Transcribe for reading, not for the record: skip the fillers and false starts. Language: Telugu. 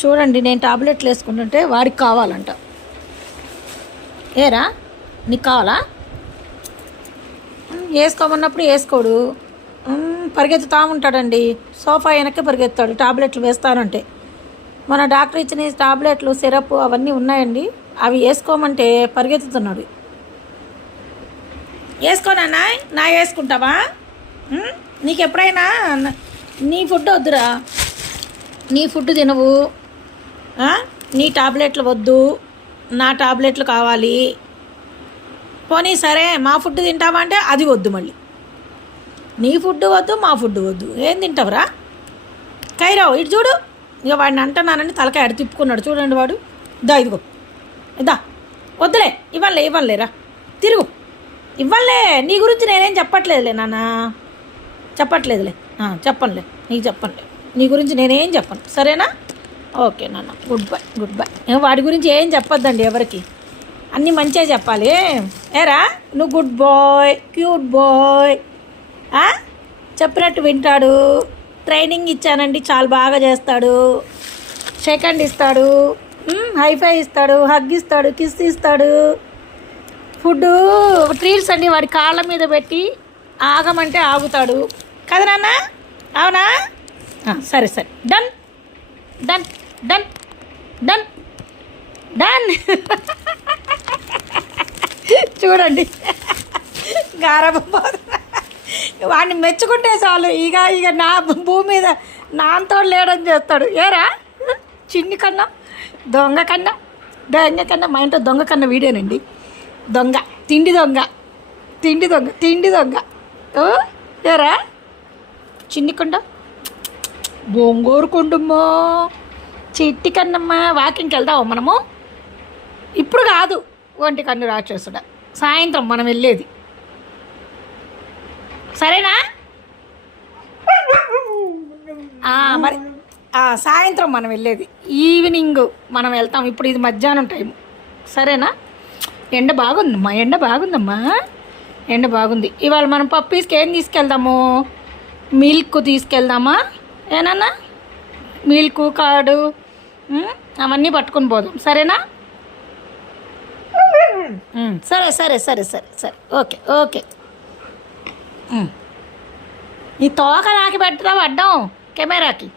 చూడండి, నేను టాబ్లెట్లు వేసుకుంటుంటే వాడికి కావాలంట. ఏరా నీకు కావాలా? వేసుకోమన్నప్పుడు వేసుకోడు, పరిగెత్తుతా ఉంటాడండి. సోఫా వెనక్కి పరిగెత్తాడు టాబ్లెట్లు వేస్తానంటే. మన డాక్టర్ ఇచ్చిన టాబ్లెట్లు, సిరప్ అవన్నీ ఉన్నాయండి. అవి వేసుకోమంటే పరిగెత్తుతున్నాడు. వేసుకోనా నా వేసుకుంటావా? నీకు ఎప్పుడైనా నీ ఫుడ్ వద్దురా, నీ ఫుడ్ తినవు, నీ టాబ్లెట్లు వద్దు, నా టాబ్లెట్లు కావాలి. పోనీ సరే మా ఫుడ్ తింటావా అంటే అది వద్దు. మళ్ళీ నీ ఫుడ్ వద్దు, మా ఫుడ్ వద్దు. ఏం తింటావురా? కైరావు ఇటు చూడు. ఇక వాడిని అంటున్నానని తలకాయ అడి తిప్పుకున్నాడు చూడండి వాడు. ఇదిగో ఇదా, వద్దులే, ఇవ్వలేరా, తిరుగు, ఇవ్వలే. నీ గురించి నేనేం చెప్పట్లేదులే నాన్న, చెప్పట్లేదులే, చెప్పనులే, నీకు చెప్పనులే, నీ గురించి నేనేం చెప్పను, సరేనా? ఓకే నాన్న, గుడ్ బై. వాడి గురించి ఏం చెప్పొద్దండి ఎవరికి, అన్నీ మంచిగా చెప్పాలి. ఏరా నువ్వు గుడ్ బాయ్, క్యూట్ బాయ్, చెప్పినట్టు వింటాడు. ట్రైనింగ్ ఇచ్చానండి, చాలా బాగా చేస్తాడు. సెకండ్ ఇస్తాడు, హైఫై ఇస్తాడు, హగ్ ఇస్తాడు, కిస్ ఇస్తాడు. ఫుడ్ ట్రీట్స్ అండి వాడి కాళ్ళ మీద పెట్టి ఆగమంటే ఆగుతాడు కదా నాన్న? అవునా? సరే done done done done done. చూడండి గారబ్బ, వాడిని మెచ్చుకుంటే చాలు. ఇక నా భూమి మీద నాతో లేడని చేస్తాడు. ఏరా చిన్ని కన్నా, దొంగ కన్నా మా ఇంట్లో దొంగ కన్నా వీడేనండి. దొంగ, తిండి దొంగ. ఏరా చిన్ని కొండ, బొంగూరు కొండమ్మా, చిట్టి కన్నమ్మ. వాకింగ్కి వెళ్దాము మనము. ఇప్పుడు కాదు, ఒంటి కన్ను రాక్షసుడా, సాయంత్రం మనం వెళ్ళేది, సరేనా? మరి సాయంత్రం మనం వెళ్ళేది, ఈవినింగ్ మనం వెళ్తాం. ఇప్పుడు ఇది మధ్యాహ్నం టైం, సరేనా? ఎండ బాగుంది. ఇవాళ మనం పప్పీస్కి ఏం తీసుకెళ్దాము? మిల్క్ తీసుకెళ్దామా? ఏనన్నా మిల్క్, కార్డు అవన్నీ పట్టుకొని పోదాం, సరేనా? సరే ఓకే. ఈ తోక నాకి పెడతావు అడ్డం కెమెరాకి.